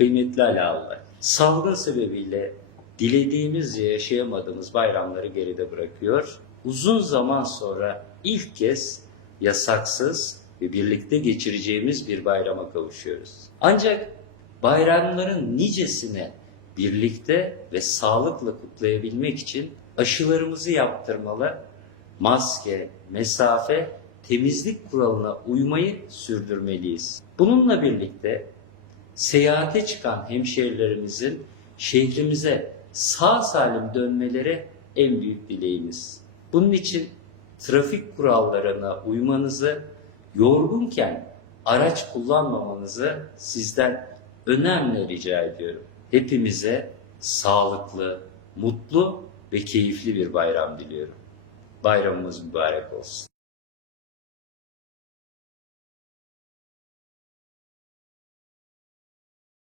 Kıymetli Alalılar, salgın sebebiyle dilediğimizce yaşayamadığımız bayramları geride bırakıyor. Uzun zaman sonra ilk kez yasaksız ve birlikte geçireceğimiz bir bayrama kavuşuyoruz. Ancak bayramların nicesine birlikte ve sağlıkla kutlayabilmek için aşılarımızı yaptırmalı, maske, mesafe, temizlik kuralına uymayı sürdürmeliyiz. Bununla birlikte seyahate çıkan hemşehrilerimizin şehrimize sağ salim dönmeleri en büyük dileğimiz. Bunun için trafik kurallarına uymanızı, yorgunken araç kullanmamanızı sizden önemli rica ediyorum. Hepimize sağlıklı, mutlu ve keyifli bir bayram diliyorum. Bayramımız mübarek olsun.